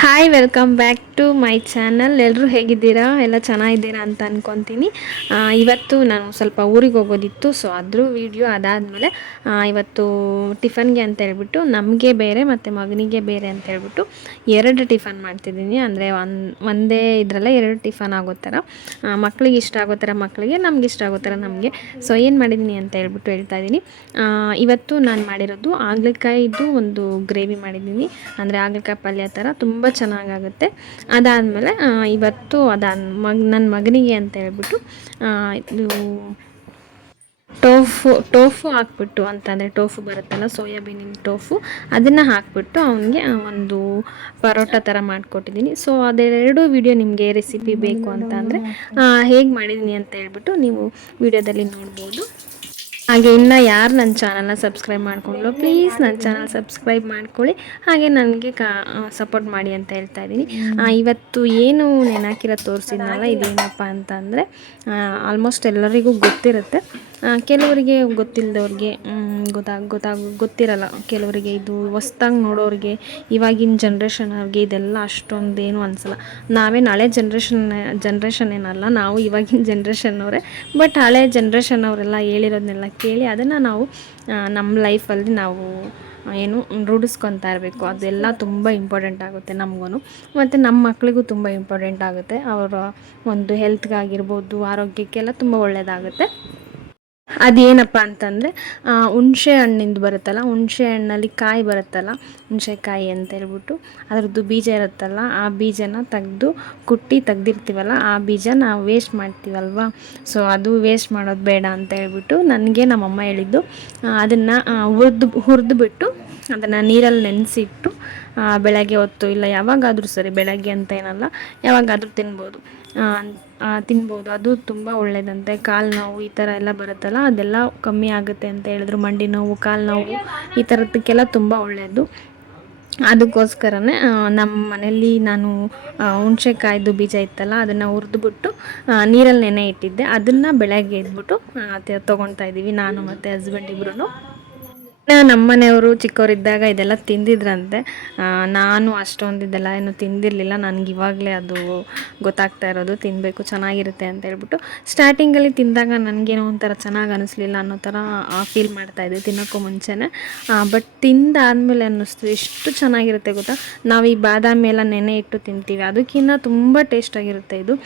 Hi welcome back to my channel. ಎಲ್ಲರೂ ಹೇಗಿದ್ದೀರಾ? ಎಲ್ಲ ಚೆನ್ನಾಗಿದ್ದೀರಾ ಅಂತ ಅಂದ್ಕೊತೀನಿ. ಇವತ್ತು ನಾನು ಸ್ವಲ್ಪ ಊರಿಗೆ ಹೋಗೋದಿತ್ತು, ಸೊ ಅದ್ರ ವಿಡಿಯೋ. ಅದಾದಮೇಲೆ ಇವತ್ತು ಟಿಫನ್ಗೆ ಅಂತ ಹೇಳ್ಬಿಟ್ಟು ನಮಗೆ ಬೇರೆ ಮತ್ತು ಮಗನಿಗೆ ಬೇರೆ ಅಂತ ಹೇಳ್ಬಿಟ್ಟು 2 ಟಿಫನ್ ಮಾಡ್ತಿದ್ದೀನಿ. ಅಂದರೆ ಒಂದೇ ಇದರಲ್ಲೇ 2 ಟಿಫನ್ ಆಗೋ ಥರ, ಮಕ್ಕಳಿಗೆ ಇಷ್ಟ ಆಗೋ ಥರ ಮಕ್ಕಳಿಗೆ, ನಮ್ಗೆ ಇಷ್ಟ ಆಗೋ ಥರ ನಮಗೆ. ಸೊ ಏನು ಮಾಡಿದ್ದೀನಿ ಅಂತ ಹೇಳ್ಬಿಟ್ಟು ಹೇಳ್ತಾ ಇದ್ದೀನಿ. ಇವತ್ತು ನಾನು ಮಾಡಿರೋದು ಹಾಗಲಕಾಯಿದು ಒಂದು ಗ್ರೇವಿ ಮಾಡಿದ್ದೀನಿ. ಅಂದರೆ ಹಾಗಲಕಾಯಿ ಪಲ್ಯ ಥರ ತುಂಬ ಚೆನ್ನಾಗಾಗುತ್ತೆ. ಅದಾದಮೇಲೆ ಇವತ್ತು ನನ್ನ ಮಗನಿಗೆ ಅಂತ ಹೇಳ್ಬಿಟ್ಟು ಇದು ಟೋಫು ಹಾಕ್ಬಿಟ್ಟು, ಅಂತಂದರೆ ಟೋಫು ಬರುತ್ತಲ್ಲ, ಸೋಯಾಬೀನಿನ ಟೋಫು, ಅದನ್ನು ಹಾಕ್ಬಿಟ್ಟು ಅವನಿಗೆ ಒಂದು ಪರೋಟ ಥರ ಮಾಡಿಕೊಟ್ಟಿದ್ದೀನಿ. ಸೊ ಅದೆರಡು ವಿಡಿಯೋ ನಿಮಗೆ ರೆಸಿಪಿ ಬೇಕು ಅಂತ ಅಂದರೆ ಹೇಗೆ ಮಾಡಿದ್ದೀನಿ ಅಂತ ಹೇಳ್ಬಿಟ್ಟು ನೀವು ವಿಡಿಯೋದಲ್ಲಿ ನೋಡ್ಬೋದು. ಹಾಗೆ ಇನ್ನು ಯಾರು ನನ್ನ ಚಾನಲ್ನ ಸಬ್ಸ್ಕ್ರೈಬ್ ಮಾಡ್ಕೊಳ್ಳೋ, ಪ್ಲೀಸ್ ನನ್ನ ಚಾನಲ್ ಸಬ್ಸ್ಕ್ರೈಬ್ ಮಾಡ್ಕೊಳ್ಳಿ. ಹಾಗೆ ನನಗೆ ಸಪೋರ್ಟ್ ಮಾಡಿ ಅಂತ ಹೇಳ್ತಾ ಇದ್ದೀನಿ. ಇವತ್ತು ಏನು ನೆನಾಕಿರೋ ತೋರಿಸಿದ್ನಲ್ಲ, ಇದೇನಪ್ಪ ಅಂತಂದರೆ ಆಲ್ಮೋಸ್ಟ್ ಎಲ್ಲರಿಗೂ ಗೊತ್ತಿರುತ್ತೆ. ಕೆಲವರಿಗೆ ಗೊತ್ತಿಲ್ಲದವ್ರಿಗೆ ಗೊತ್ತಿರಲ್ಲ. ಕೆಲವರಿಗೆ ಇದು ಹೊಸ್ದಾಗಿ ನೋಡೋರಿಗೆ, ಇವಾಗಿನ ಜನ್ರೇಷನ್ ಅವ್ರಿಗೆ ಇದೆಲ್ಲ ಅಷ್ಟೊಂದೇನು ಅನಿಸಲ್ಲ. ನಾವೇನು ಹಳೆ ಜನ್ರೇಷನ್ ಏನಲ್ಲ, ನಾವು ಇವಾಗಿನ ಜನ್ರೇಷನ್ನವರೇ. ಬಟ್ ಹಳೆ ಜನ್ರೇಷನ್ ಅವರೆಲ್ಲ ಹೇಳಿರೋದನ್ನೆಲ್ಲ ಕೇಳಿ ಅದನ್ನು ನಾವು ನಮ್ಮ ಲೈಫಲ್ಲಿ ನಾವು ಏನು ರೂಢಿಸ್ಕೊತಾ ಇರಬೇಕು. ಅದೆಲ್ಲ ತುಂಬ ಇಂಪಾರ್ಟೆಂಟ್ ಆಗುತ್ತೆ ನಮಗೂ, ಮತ್ತು ನಮ್ಮ ಮಕ್ಕಳಿಗೂ ತುಂಬ ಇಂಪಾರ್ಟೆಂಟ್ ಆಗುತ್ತೆ. ಅವರ ಒಂದು ಹೆಲ್ತ್ಗಾಗಿರ್ಬೋದು, ಆರೋಗ್ಯಕ್ಕೆಲ್ಲ ತುಂಬ ಒಳ್ಳೆಯದಾಗುತ್ತೆ. ಅದೇನಪ್ಪ ಅಂತಂದರೆ ಹುಣಸೆ ಹಣ್ಣಿಂದು ಬರುತ್ತಲ್ಲ, ಹುಣಸೆ ಹಣ್ಣಲ್ಲಿ ಕಾಯಿ ಬರುತ್ತಲ್ಲ, ಹುಣಸೆಕಾಯಿ ಅಂತ ಹೇಳ್ಬಿಟ್ಟು ಅದರದ್ದು ಬೀಜ ಇರುತ್ತಲ್ಲ, ಆ ಬೀಜನ ಕುಟ್ಟಿ ತೆಗ್ದಿರ್ತೀವಲ್ಲ, ಆ ಬೀಜ ನಾವು ವೇಸ್ಟ್ ಮಾಡ್ತೀವಲ್ವ. ಸೊ ಅದು ವೇಸ್ಟ್ ಮಾಡೋದು ಬೇಡ ಅಂತ ಹೇಳ್ಬಿಟ್ಟು ನನಗೆ ನಮ್ಮಮ್ಮ ಹೇಳಿದ್ದು. ಅದನ್ನು ಹುರಿದ್ಬಿಟ್ಟು ಅದನ್ನು ನೀರಲ್ಲಿ ನೆನೆಸಿಟ್ಟು ಬೆಳಗ್ಗೆ ಹೊತ್ತು, ಇಲ್ಲ ಯಾವಾಗಾದರೂ ಸರಿ, ಬೆಳಗ್ಗೆ ಅಂತ ಏನಲ್ಲ, ಯಾವಾಗಾದರೂ ತಿನ್ಬೋದು. ಅದು ತುಂಬ ಒಳ್ಳೆಯದಂತೆ. ಕಾಲು ನೋವು ಈ ಥರ ಎಲ್ಲ ಬರುತ್ತಲ್ಲ, ಅದೆಲ್ಲ ಕಮ್ಮಿ ಆಗುತ್ತೆ ಅಂತ ಹೇಳಿದ್ರು. ಮಂಡಿ ನೋವು, ಕಾಲು ನೋವು, ಈ ಥರದಕ್ಕೆಲ್ಲ ತುಂಬ ಒಳ್ಳೆಯದು. ಅದಕ್ಕೋಸ್ಕರನೇ ನಮ್ಮ ಮನೇಲಿ ನಾನು ಹುಣಸೆಕಾಯ್ದು ಬೀಜ ಇತ್ತಲ್ಲ, ಅದನ್ನು ಹುರಿದ್ಬಿಟ್ಟು ನೀರಲ್ಲಿ ನೆನೆ ಇಟ್ಟಿದ್ದೆ. ಅದನ್ನು ಬೆಳಗ್ಗೆ ಎದ್ಬಿಟ್ಟು ತೊಗೊಳ್ತಾ ಇದ್ದೀವಿ, ನಾನು ಮತ್ತು ಹಸ್ಬೆಂಡ್ ಇಬ್ಬರೂ. ನಮ್ಮ ಮನೆಯವರು ಚಿಕ್ಕವರಿದ್ದಾಗ ಇದೆಲ್ಲ ತಿಂದಿದ್ರಂತೆ. ನಾನು ಅಷ್ಟೊಂದು ಇದೆಲ್ಲ ಏನು ತಿಂದಿರಲಿಲ್ಲ. ನನಗೆ ಇವಾಗಲೇ ಅದು ಗೊತ್ತಾಗ್ತಾ ಇರೋದು, ತಿನ್ನಬೇಕು, ಚೆನ್ನಾಗಿರುತ್ತೆ ಅಂತ ಹೇಳ್ಬಿಟ್ಟು. ಸ್ಟಾರ್ಟಿಂಗಲ್ಲಿ ತಿಂದಾಗ ನನಗೇನೋ ಒಂಥರ ಚೆನ್ನಾಗಿ ಅನ್ನಿಸ್ಲಿಲ್ಲ ಅನ್ನೋ ಥರ ಫೀಲ್ ಮಾಡ್ತಾಯಿದ್ದೆ ತಿನ್ನೋಕ್ಕೂ ಮುಂಚೆನೇ. ಬಟ್ ತಿಂದಾದಮೇಲೆ ಅನ್ನಿಸ್ತು ಎಷ್ಟು ಚೆನ್ನಾಗಿರುತ್ತೆ ಗೊತ್ತಾ. ನಾವು ಈ ಬಾದಾಮಿ ಎಲ್ಲ ನೆನೆ ಇಟ್ಟು ತಿಂತೀವಿ, ಅದಕ್ಕಿಂತ ತುಂಬ ಟೇಸ್ಟಾಗಿರುತ್ತೆ ಇದು.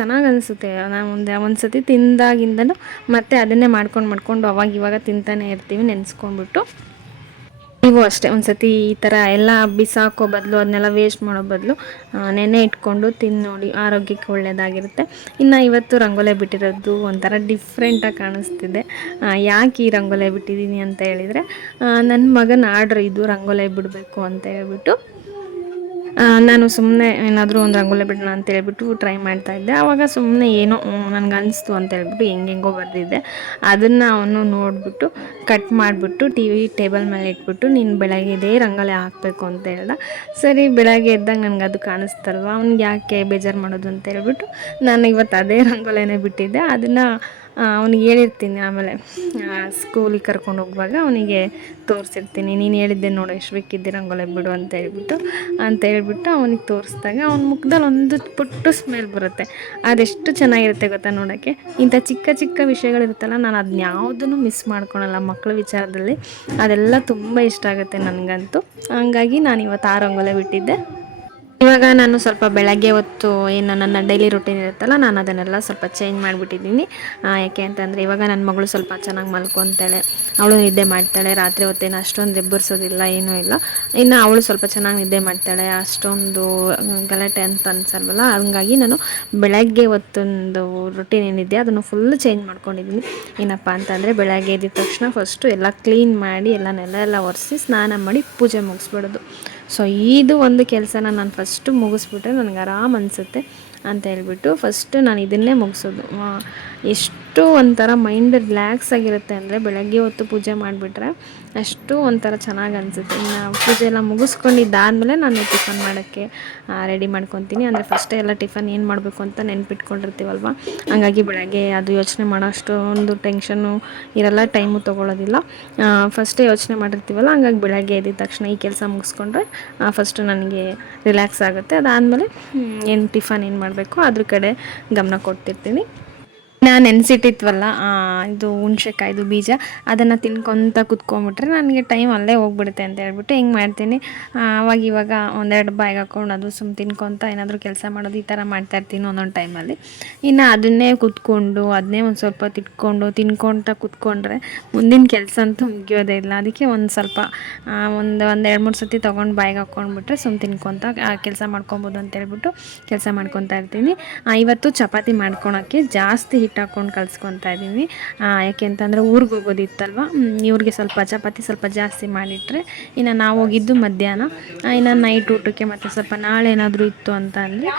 ಚೆನ್ನಾಗಿ ಅನಿಸುತ್ತೆ. ನಾವು ಒಂದು ಸತಿ ತಿಂದಾಗಿಂದನೂ ಮತ್ತೆ ಅದನ್ನೇ ಮಾಡ್ಕೊಂಡು ಅವಾಗ ಇವಾಗ ತಿಂತಾನೆ ಇರ್ತೀವಿ, ನೆನೆಸ್ಕೊಂಡ್ಬಿಟ್ಟು. ನೀವು ಅಷ್ಟೇ ಒಂದು ಸತಿ ಈ ಥರ ಎಲ್ಲ ಬಿಸಾಕೋ ಬದಲು, ಅದನ್ನೆಲ್ಲ ವೇಸ್ಟ್ ಮಾಡೋ ಬದಲು ನೆನೆ ಇಟ್ಕೊಂಡು ತಿಂದು ನೋಡಿ, ಆರೋಗ್ಯಕ್ಕೆ ಒಳ್ಳೆಯದಾಗಿರುತ್ತೆ. ಇನ್ನು ಇವತ್ತು ರಂಗೋಲೆ ಬಿಟ್ಟಿರೋದು ಒಂಥರ ಡಿಫ್ರೆಂಟಾಗಿ ಕಾಣಿಸ್ತಿದೆ. ಯಾಕೆ ಈ ರಂಗೋಲೆ ಬಿಟ್ಟಿದ್ದೀನಿ ಅಂತ ಹೇಳಿದರೆ, ನನ್ನ ಮಗನ ಆರ್ಡ್ರ್ ಇದು, ರಂಗೋಲೆ ಬಿಡಬೇಕು ಅಂತ ಹೇಳ್ಬಿಟ್ಟು. ನಾನು ಸುಮ್ಮನೆ ಏನಾದರೂ ಒಂದು ರಂಗೋಲಿ ಬಿಡೋಣ ಅಂತ ಹೇಳ್ಬಿಟ್ಟು ಟ್ರೈ ಮಾಡ್ತಾಯಿದ್ದೆ. ಆವಾಗ ಸುಮ್ಮನೆ ಏನೋ ನನಗೆ ಅನಿಸ್ತು ಅಂತ ಹೇಳ್ಬಿಟ್ಟು ಹೆಂಗೆಂಗೋ ಬರೆದಿದ್ದೆ. ಅದನ್ನು ಅವನು ನೋಡಿಬಿಟ್ಟು ಕಟ್ ಮಾಡಿಬಿಟ್ಟು ಟೇಬಲ್ ಮೇಲೆ ಇಟ್ಬಿಟ್ಟು, ನೀನು ಬೆಳಗ್ಗೆ ಇದೇ ರಂಗೋಲಿ ಹಾಕಬೇಕು ಅಂತ ಹೇಳ್ದ. ಸರಿ, ಬೆಳಗ್ಗೆ ಎದ್ದಾಗ ನನಗೆ ಅದು ಕಾಣಿಸ್ತಲ್ವ, ಅವ್ನಿಗೆ ಯಾಕೆ ಬೇಜಾರು ಮಾಡೋದು ಅಂತ ಹೇಳ್ಬಿಟ್ಟು ನಾನು ಇವತ್ತು ಅದೇ ರಂಗೋಲಿನೇ ಬಿಟ್ಟಿದ್ದೆ. ಅದನ್ನು ಅವನಿಗೆ ಹೇಳಿರ್ತೀನಿ, ಆಮೇಲೆ ಸ್ಕೂಲಿಗೆ ಕರ್ಕೊಂಡು ಹೋಗುವಾಗ ಅವನಿಗೆ ತೋರಿಸಿರ್ತೀನಿ. ನೀನು ಹೇಳಿದ್ದೆ ನೋಡು, ಎಷ್ಟು ಬೇಕಿದ್ದೆ ರಂಗೋಲಿ ಬಿಡು ಅಂತ ಹೇಳ್ಬಿಟ್ಟು ಅವನಿಗೆ ತೋರಿಸ್ದಾಗ ಅವನ ಮುಖದಲ್ಲಿ ಒಂದು ಪುಟ್ಟು ಸ್ಮೆಲ್ ಬರುತ್ತೆ. ಅದೆಷ್ಟು ಚೆನ್ನಾಗಿರುತ್ತೆ ಗೊತ್ತಾ ನೋಡೋಕ್ಕೆ. ಇಂಥ ಚಿಕ್ಕ ಚಿಕ್ಕ ವಿಷಯಗಳಿರುತ್ತಲ್ಲ, ನಾನು ಅದನ್ನ ಯಾವುದನ್ನು ಮಿಸ್ ಮಾಡ್ಕೊಳಲ್ಲ ಮಕ್ಕಳ ವಿಚಾರದಲ್ಲಿ. ಅದೆಲ್ಲ ತುಂಬ ಇಷ್ಟ ಆಗುತ್ತೆ ನನಗಂತೂ. ಹಂಗಾಗಿ ನಾನು ಇವತ್ತು ಆ ರಂಗೋಲಿ ಬಿಟ್ಟಿದ್ದೆ. ಇವಾಗ ನಾನು ಸ್ವಲ್ಪ ಬೆಳಗ್ಗೆ ಹೊತ್ತು ಏನು ನನ್ನ ಡೈಲಿ ರೂಟೀನ್ ಇರುತ್ತಲ್ಲ, ನಾನು ಅದನ್ನೆಲ್ಲ ಸ್ವಲ್ಪ ಚೇಂಜ್ ಮಾಡಿಬಿಟ್ಟಿದ್ದೀನಿ. ಯಾಕೆ ಅಂತಂದರೆ ಇವಾಗ ನನ್ನ ಮಗಳು ಸ್ವಲ್ಪ ಚೆನ್ನಾಗಿ ಮಲ್ಕೊತಾಳೆ, ಅವಳು ನಿದ್ದೆ ಮಾಡ್ತಾಳೆ. ರಾತ್ರಿ ಹೊತ್ತೇನು ಅಷ್ಟೊಂದು ಎಬ್ಬರಿಸೋದಿಲ್ಲ, ಏನೂ ಇಲ್ಲ. ಇನ್ನು ಅವಳು ಸ್ವಲ್ಪ ಚೆನ್ನಾಗಿ ನಿದ್ದೆ ಮಾಡ್ತಾಳೆ, ಅಷ್ಟೊಂದು ಗಲಾಟೆ ಅಂತ ಅನ್ಸಲ್ವಲ್ಲ. ಹಂಗಾಗಿ ನಾನು ಬೆಳಗ್ಗೆ ಹೊತ್ತೊಂದು ರೂಟೀನ್ ಏನಿದೆ ಅದನ್ನು ಫುಲ್ ಚೇಂಜ್ ಮಾಡ್ಕೊಂಡಿದ್ದೀನಿ. ಏನಪ್ಪ ಅಂತಂದರೆ ಬೆಳಗ್ಗೆ ಎದ್ದ ತಕ್ಷಣ ಫಸ್ಟು ಎಲ್ಲ ಕ್ಲೀನ್ ಮಾಡಿ, ನೆಲ ಒರೆಸಿ ಸ್ನಾನ ಮಾಡಿ ಪೂಜೆ ಮುಗಿಸ್ಬಿಡೋದು. ಸೊ ಇದು ಒಂದು ಕೆಲಸನ ನಾನು ಫಸ್ಟು ಮುಗಿಸ್ಬಿಟ್ರೆ ನನಗೆ ಆರಾಮ್ ಅನಿಸುತ್ತೆ. ಅಂತ ಹೇಳ್ಬಿಟ್ಟು ಫಸ್ಟ್ ನಾನು ಇದನ್ನೇ ಮುಗಿಸೋದು. ಎಷ್ಟು ಒಂಥರ ಮೈಂಡ್ ರಿಲ್ಯಾಕ್ಸ್ ಆಗಿರುತ್ತೆ ಅಂದರೆ ಬೆಳಗ್ಗೆ ಹೊತ್ತು ಪೂಜೆ ಮಾಡಿಬಿಟ್ರೆ ಅಷ್ಟು ಒಂಥರ ಚೆನ್ನಾಗಿ ಅನಿಸುತ್ತೆ. ಇನ್ನು ಪೂಜೆ ಎಲ್ಲ ಮುಗಿಸ್ಕೊಂಡಿದ್ದಾದಮೇಲೆ ನಾನು ಟಿಫನ್ ಮಾಡೋಕ್ಕೆ ರೆಡಿ ಮಾಡ್ಕೊತೀನಿ. ಅಂದರೆ ಫಸ್ಟೇ ಎಲ್ಲ ಟಿಫನ್ ಏನು ಮಾಡಬೇಕು ಅಂತ ನೆನ್ಪಿಟ್ಕೊಂಡಿರ್ತೀವಲ್ವ, ಹಂಗಾಗಿ ಬೆಳಗ್ಗೆ ಅದು ಯೋಚನೆ ಮಾಡೋ ಅಷ್ಟೊಂದು ಟೆನ್ಷನ್ನು ಇರಲ್ಲ, ಟೈಮು ತೊಗೊಳ್ಳೋದಿಲ್ಲ. ಫಸ್ಟೇ ಯೋಚನೆ ಮಾಡಿರ್ತೀವಲ್ಲ, ಹಂಗಾಗಿ ಬೆಳಗ್ಗೆ ಎದ್ದ ತಕ್ಷಣ ಈ ಕೆಲಸ ಮುಗಿಸ್ಕೊಂಡ್ರೆ ಫಸ್ಟು ನನಗೆ ರಿಲ್ಯಾಕ್ಸ್ ಆಗುತ್ತೆ. ಅದಾದಮೇಲೆ ಏನು ಟಿಫನ್ ಏನು ಮಾಡಬೇಕು ಅದ್ರ ಕಡೆ ಗಮನ ಕೊಡ್ತಿರ್ತೀನಿ. ನಾನು ನೆನೆಸಿಟ್ಟಿತ್ವಲ್ಲ ಇದು ಹುಣ್ಸೆಕಾಯ್ದು ಬೀಜ, ಅದನ್ನು ತಿನ್ಕೊತ ಕುತ್ಕೊಂಡ್ಬಿಟ್ರೆ ನನಗೆ ಟೈಮ್ ಅಲ್ಲೇ ಹೋಗ್ಬಿಡುತ್ತೆ ಅಂತ ಹೇಳ್ಬಿಟ್ಟು ಹಿಂಗೆ ಮಾಡ್ತೀನಿ. ಇವಾಗ ಒಂದೆರಡು ಬಾಯಿಗೆ ಹಾಕ್ಕೊಂಡು ಅದು ಸುಮ್ಮನೆ ತಿನ್ಕೊತ ಏನಾದರೂ ಕೆಲಸ ಮಾಡೋದು ಈ ಥರ ಮಾಡ್ತಾಯಿರ್ತೀನಿ ಒಂದೊಂದು ಟೈಮಲ್ಲಿ. ಇನ್ನು ಅದನ್ನೇ ಕುತ್ಕೊಂಡು ಅದನ್ನೇ ಒಂದು ಸ್ವಲ್ಪ ತಿನ್ಕೊತ ಕುತ್ಕೊಂಡ್ರೆ ಮುಂದಿನ ಕೆಲಸ ಅಂತೂ ಮುಗಿಯೋದೇ ಇಲ್ಲ. ಅದಕ್ಕೆ ಒಂದು ಸ್ವಲ್ಪ ಒಂದೆರಡು ಮೂರು ಸತಿ ತೊಗೊಂಡು ಬಾಯಿಗೆ ಹಾಕ್ಕೊಂಡ್ಬಿಟ್ರೆ ಸುಮ್ಮನೆ ತಿನ್ಕೊತ ಕೆಲಸ ಮಾಡ್ಕೊಬೋದು ಅಂತ ಹೇಳ್ಬಿಟ್ಟು ಕೆಲಸ ಮಾಡ್ಕೊತಾ ಇರ್ತೀನಿ. ಇವತ್ತು ಚಪಾತಿ ಮಾಡ್ಕೊಳಕ್ಕೆ ಜಾಸ್ತಿ ಹಿಟ್ಟು ಹಾಕ್ಕೊಂಡು ಕಲಿಸ್ಕೊತಾ ಇದ್ದೀನಿ. ಯಾಕೆ ಅಂತಂದರೆ ಊರಿಗೆ ಹೋಗೋದಿತ್ತಲ್ವ, ಇವ್ರಿಗೆ ಸ್ವಲ್ಪ ಚಪಾತಿ ಸ್ವಲ್ಪ ಜಾಸ್ತಿ ಮಾಡಿಟ್ರೆ ಇನ್ನು ನಾವು ಹೋಗಿದ್ದು ಮಧ್ಯಾಹ್ನ, ಇನ್ನು ನೈಟ್ ಊಟಕ್ಕೆ ಮತ್ತು ಸ್ವಲ್ಪ ನಾಳೆ ಏನಾದರೂ ಇತ್ತು ಅಂತ ಅಂದರೆ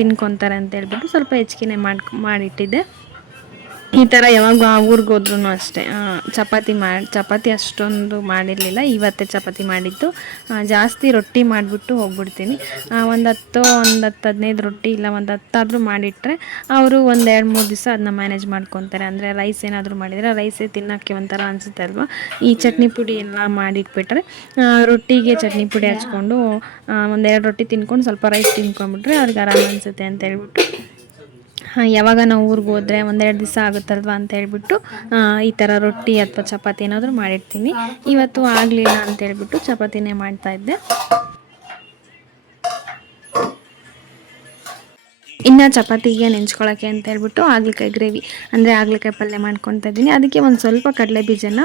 ತಿನ್ಕೊತಾರೆ ಅಂತ ಹೇಳ್ಬಿಟ್ಟು ಸ್ವಲ್ಪ ಹೆಚ್ಚಿಗೆ ಮಾಡಿಟ್ಟಿದ್ದೆ. ಈ ಥರ ಯಾವಾಗ ಊರಿಗೆ ಹೋದ್ರೂ ಅಷ್ಟೇ ಚಪಾತಿ ಅಷ್ಟೊಂದು ಮಾಡಿರಲಿಲ್ಲ. ಇವತ್ತೇ ಚಪಾತಿ ಮಾಡಿದ್ದು. ಜಾಸ್ತಿ ರೊಟ್ಟಿ ಮಾಡಿಬಿಟ್ಟು ಹೋಗ್ಬಿಡ್ತೀನಿ. ಒಂದು 15 ರೊಟ್ಟಿ ಇಲ್ಲ ಒಂದು 10 ಆದರೂ ಮಾಡಿಟ್ರೆ ಅವರು ಒಂದು 2-3 ದಿವಸ ಅದನ್ನ ಮ್ಯಾನೇಜ್ ಮಾಡ್ಕೊತಾರೆ. ಅಂದರೆ ರೈಸ್ ಏನಾದರೂ ಮಾಡಿದರೆ ರೈಸೇ ತಿನ್ನೋಕ್ಕೆ ಒಂಥರ ಅನಿಸುತ್ತೆ ಅಲ್ವಾ. ಈ ಚಟ್ನಿ ಪುಡಿ ಎಲ್ಲ ಮಾಡಿಟ್ಬಿಟ್ರೆ ರೊಟ್ಟಿಗೆ ಚಟ್ನಿ ಪುಡಿ ಹಚ್ಕೊಂಡು 1-2 ರೊಟ್ಟಿ ತಿನ್ಕೊಂಡು ಸ್ವಲ್ಪ ರೈಸ್ ತಿನ್ಕೊಂಡ್ಬಿಟ್ರೆ ಅವ್ರಿಗೆ ಆರಾಮ ಅನಿಸುತ್ತೆ ಅಂತ ಹೇಳ್ಬಿಟ್ಟು ಯಾವಾಗ ನಾವು ಊರಿಗೆ ಹೋದರೆ 1-2 ದಿವಸ ಆಗುತ್ತಲ್ವ ಅಂತ ಹೇಳ್ಬಿಟ್ಟು ಈ ಥರ ರೊಟ್ಟಿ ಅಥವಾ ಚಪಾತಿ ಏನಾದರೂ ಮಾಡಿರ್ತೀನಿ. ಇವತ್ತು ಆಗಲಿಲ್ಲ ಅಂತ ಹೇಳ್ಬಿಟ್ಟು ಚಪಾತಿನೇ ಮಾಡ್ತಾಯಿದ್ದೆ. ಇನ್ನು ಚಪಾತಿಗೆ ನೆಂಚ್ಕೊಳ್ಳೋಕ್ಕೆ ಅಂತ ಹೇಳ್ಬಿಟ್ಟು ಹಾಗಲಕಾಯಿ ಗ್ರೇವಿ ಅಂದರೆ ಹಾಗಲಕಾಯಿ ಪಲ್ಯ ಮಾಡ್ಕೊತಾ ಇದ್ದೀನಿ. ಅದಕ್ಕೆ ಒಂದು ಸ್ವಲ್ಪ ಕಡಲೆ ಬೀಜನ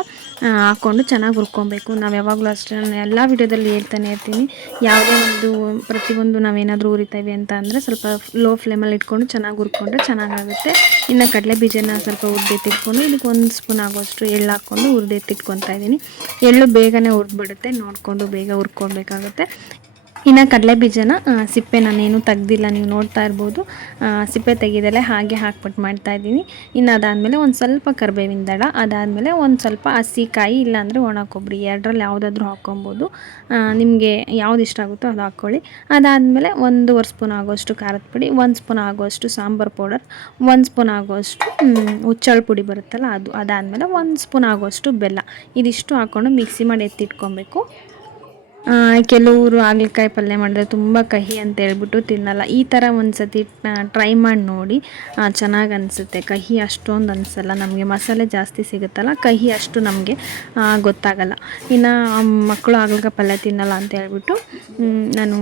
ಹಾಕ್ಕೊಂಡು ಚೆನ್ನಾಗಿ ಹುರ್ಕೊಬೇಕು. ನಾವು ಯಾವಾಗಲೂ ಅಷ್ಟೇ, ನಾನು ಎಲ್ಲ ವಿಡಿಯೋದಲ್ಲಿ ಹೇಳ್ತಾನೆ ಇರ್ತೀನಿ, ಯಾವುದೇ ಒಂದು ಪ್ರತಿಯೊಂದು ನಾವೇನಾದರೂ ಹುರಿತೀವಿ ಅಂತ ಅಂದರೆ ಸ್ವಲ್ಪ ಲೋ ಫ್ಲೇಮಲ್ಲಿ ಇಟ್ಕೊಂಡು ಚೆನ್ನಾಗಿ ಹುರ್ಕೊಂಡ್ರೆ ಚೆನ್ನಾಗಾಗುತ್ತೆ. ಇನ್ನು ಕಡಲೆ ಬೀಜನ ಸ್ವಲ್ಪ ಹುರಿದೆತ್ತಿಟ್ಕೊಂಡು ಇದಕ್ಕೆ 1 ಸ್ಪೂನ್ ಆಗೋಷ್ಟು ಎಳ್ಳು ಹಾಕ್ಕೊಂಡು ಹುರಿದೆತ್ತಿಟ್ಕೊತಾ ಇದ್ದೀನಿ. ಎಳ್ಳು ಬೇಗನೆ ಹುರಿದ್ಬಿಡುತ್ತೆ, ನೋಡಿಕೊಂಡು ಬೇಗ ಹುರ್ಕೊಬೇಕಾಗುತ್ತೆ. ಇನ್ನು ಕಡಲೆ ಬೀಜನ ಸಿಪ್ಪೆ ನಾನೇನು ತೆಗ್ದಿಲ್ಲ, ನೀವು ನೋಡ್ತಾ ಇರ್ಬೋದು. ಸಿಪ್ಪೆ ತೆಗೆದಲ್ಲೇ ಹಾಗೆ ಹಾಕ್ಬಿಟ್ಟು ಮಾಡ್ತಾಯಿದ್ದೀನಿ. ಇನ್ನು ಅದಾದಮೇಲೆ ಒಂದು ಸ್ವಲ್ಪ ಕರಿಬೇವಿನ ದಳ, ಅದಾದಮೇಲೆ ಒಂದು ಸ್ವಲ್ಪ ಹಸಿಕಾಯಿ ಇಲ್ಲಾಂದರೆ ಒಣ ಕೊಬ್ಬರಿ, ಎರಡರಲ್ಲಿ ಯಾವುದಾದ್ರೂ ಹಾಕ್ಕೊಬೋದು. ನಿಮಗೆ ಯಾವ್ದು ಇಷ್ಟ ಆಗುತ್ತೋ ಅದು ಹಾಕ್ಕೊಳ್ಳಿ. ಅದಾದಮೇಲೆ 1 ಸ್ಪೂನ್ ಆಗೋಷ್ಟು ಖಾರದ ಪುಡಿ, 1 ಸ್ಪೂನ್ ಆಗೋಷ್ಟು ಸಾಂಬಾರು ಪೌಡರ್, 1 ಸ್ಪೂನ್ ಆಗೋಷ್ಟು ಹುಚ್ಚಳ ಪುಡಿ ಬರುತ್ತಲ್ಲ ಅದು, ಅದಾದಮೇಲೆ 1 ಸ್ಪೂನ್ ಆಗೋಷ್ಟು ಬೆಲ್ಲ, ಇದಿಷ್ಟು ಹಾಕ್ಕೊಂಡು ಮಿಕ್ಸಿ ಮಾಡಿ ಎತ್ತಿಟ್ಕೊಬೇಕು. ಕೆಲವರು ಹಾಗಲಕಾಯಿ ಪಲ್ಯ ಮಾಡಿದ್ರೆ ತುಂಬ ಕಹಿ ಅಂತ ಹೇಳ್ಬಿಟ್ಟು ತಿನ್ನಲ್ಲ. ಈ ಥರ ಒಂದು ಸತಿ ಟ್ರೈ ಮಾಡಿ ನೋಡಿ, ಚೆನ್ನಾಗಿ ಅನಿಸುತ್ತೆ. ಕಹಿ ಅಷ್ಟೊಂದು ಅನಿಸಲ್ಲ, ನಮಗೆ ಮಸಾಲೆ ಜಾಸ್ತಿ ಸಿಗುತ್ತಲ್ಲ, ಕಹಿ ಅಷ್ಟು ನಮಗೆ ಗೊತ್ತಾಗಲ್ಲ. ಇನ್ನು ಮಕ್ಕಳು ಹಾಗಲಕಾಯಿ ಪಲ್ಯ ತಿನ್ನಲ್ಲ ಅಂತ ಹೇಳ್ಬಿಟ್ಟು ನಾನು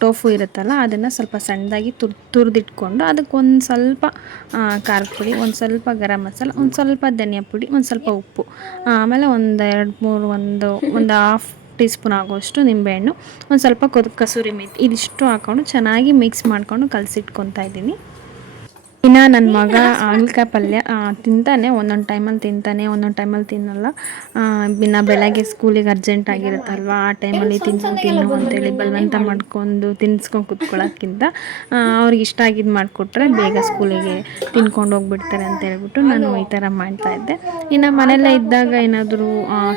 ಟೋಫು ಇರುತ್ತಲ್ಲ ಅದನ್ನು ಸ್ವಲ್ಪ ಸಣ್ಣದಾಗಿ ತುರಿದಿಟ್ಕೊಂಡು ಅದಕ್ಕೆ ಒಂದು ಸ್ವಲ್ಪ ಖಾರದ ಪುಡಿ, ಒಂದು ಸ್ವಲ್ಪ ಗರಂ ಮಸಾಲ, ಒಂದು ಸ್ವಲ್ಪ ಧನಿಯಾ ಪುಡಿ, ಒಂದು ಸ್ವಲ್ಪ ಉಪ್ಪು, ಆಮೇಲೆ ಒಂದು 2-3 ಒಂದು ಹಾಫ್ ಟೀ ಸ್ಪೂನ್ ಆಗೋಷ್ಟು ನಿಂಬೆಹಣ್ಣು, ಒಂದು ಸ್ವಲ್ಪ ಕಸೂರಿ ಮೆಥಿ, ಇದಿಷ್ಟು ಹಾಕ್ಕೊಂಡು ಚೆನ್ನಾಗಿ ಮಿಕ್ಸ್ ಮಾಡಿಕೊಂಡು ಕಲಸಿಟ್ಕೊತಾ ಇದ್ದೀನಿ. ಇನ್ನು ನನ್ನ ಮಗ ಹಾಗಲಕಾಯಿ ಪಲ್ಯ ತಿಂತಾನೆ, ಒಂದೊಂದು ಟೈಮಲ್ಲಿ ತಿಂತಾನೆ, ಒಂದೊಂದು ಟೈಮಲ್ಲಿ ತಿನ್ನಲ್ಲ. ಇನ್ನು ಬೆಳಗ್ಗೆ ಸ್ಕೂಲಿಗೆ ಅರ್ಜೆಂಟ್ ಆಗಿರುತ್ತಲ್ವ, ಆ ಟೈಮಲ್ಲಿ ತಿನ್ನು ಅಂತೇಳಿ ಬಲವಂತ ಮಾಡ್ಕೊಂಡು ತಿನ್ಸ್ಕೊಂಡು ಕುತ್ಕೊಳ್ಳೋಕ್ಕಿಂತ ಅವ್ರಿಗೆ ಇಷ್ಟ ಆಗಿದ್ದು ಮಾಡಿಕೊಟ್ರೆ ಬೇಗ ಸ್ಕೂಲಿಗೆ ತಿನ್ಕೊಂಡು ಹೋಗ್ಬಿಡ್ತಾರೆ ಅಂತ ಹೇಳ್ಬಿಟ್ಟು ನಾನು ಈ ಥರ ಮಾಡ್ತಾಯಿದ್ದೆ. ಇನ್ನು ಮನೆಯಲ್ಲೇ ಇದ್ದಾಗ ಏನಾದರೂ